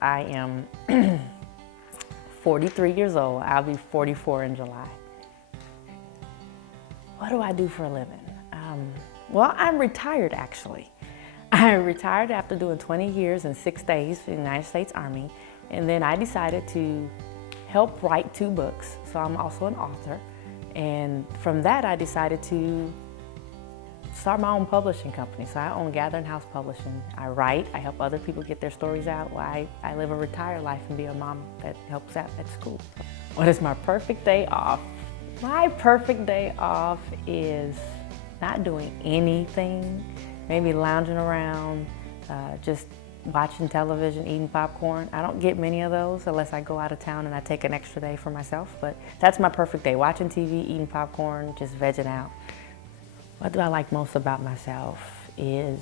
I am 43 years old. I'll be 44 in July. What do I do for a living? Well, I'm retired actually. I retired after doing 20 years and 6 days in the United States Army, and then I decided to help write 2 books. So I'm also an author, and from that I decided to start my own publishing company. So I own Gathering House Publishing. I write, I help other people get their stories out while I live a retired life and be a mom that helps out at school. What is my perfect day off? My perfect day off is not doing anything, maybe lounging around, just watching television, eating popcorn. I don't get many of those unless I go out of town and I take an extra day for myself, but that's my perfect day, watching TV, eating popcorn, just vegging out. What do I like most about myself is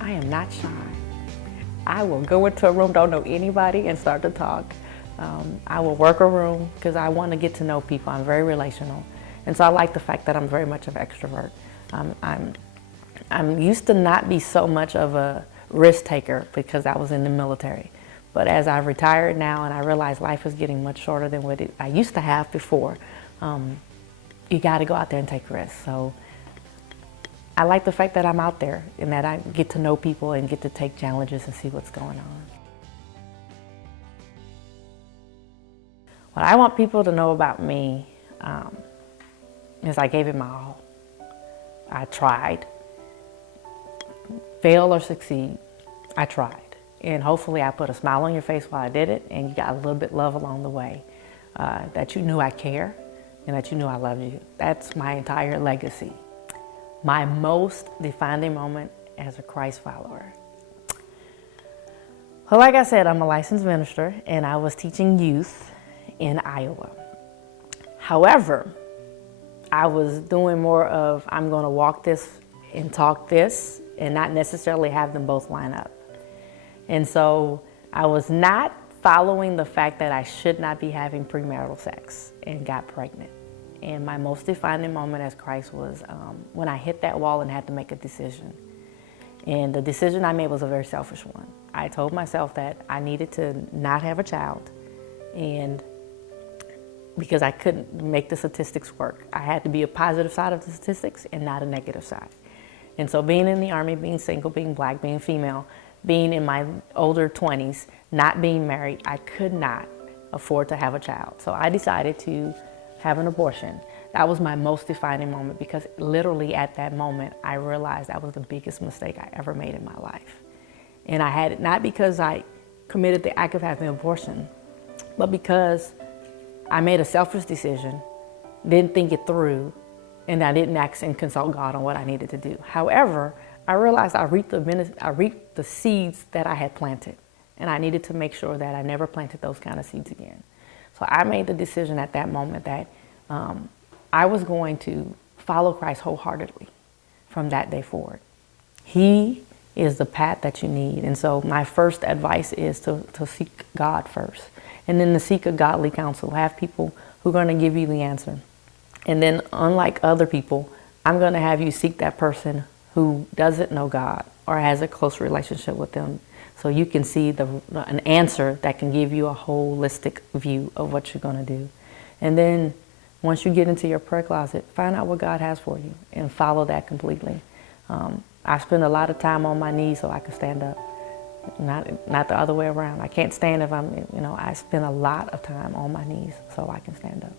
I am not shy. I will go into a room, don't know anybody, and start to talk. I will work a room because I want to get to know people. I'm very relational. And so I like the fact that I'm very much of an extrovert. I'm used to not be so much of a risk taker because I was in the military. But as I've retired now and I realize life is getting much shorter than what I used to have before, you got to go out there and take risks. So I like the fact that I'm out there and that I get to know people and get to take challenges and see what's going on. What I want people to know about me is I gave it my all. I tried. Fail or succeed, I tried. And hopefully I put a smile on your face while I did it, and you got a little bit of love along the way. That you knew I care and that you knew I loved you. That's my entire legacy. My most defining moment as a Christ follower. Well, like I said, I'm a licensed minister and I was teaching youth in Iowa. However, I was doing more of I'm going to walk this and talk this and not necessarily have them both line up. And so I was not following the fact that I should not be having premarital sex and got pregnant. And my most defining moment as Christ was when I hit that wall and had to make a decision. And the decision I made was a very selfish one. I told myself that I needed to not have a child, and because I couldn't make the statistics work. I had to be a positive side of the statistics and not a negative side. And so being in the Army, being single, being black, being female, being in my older 20s, not being married, I could not afford to have a child. So I decided to have an abortion. That was my most defining moment because literally at that moment, I realized that was the biggest mistake I ever made in my life. And I had it not because I committed the act of having an abortion, but because I made a selfish decision, didn't think it through, and I didn't ask and consult God on what I needed to do. However, I realized I reaped the seeds that I had planted, and I needed to make sure that I never planted those kind of seeds again. So I made the decision at that moment that I was going to follow Christ wholeheartedly from that day forward. He is the path that you need. And so my first advice is to seek God first. And then to seek a godly counsel. Have people who are going to give you the answer. And then unlike other people, I'm going to have you seek that person who doesn't know God or has a close relationship with them, so you can see an answer that can give you a holistic view of what you're going to do. And then once you get into your prayer closet, find out what God has for you and follow that completely. I spend a lot of time on my knees so I can stand up, not the other way around. I can't stand if I spend a lot of time on my knees so I can stand up.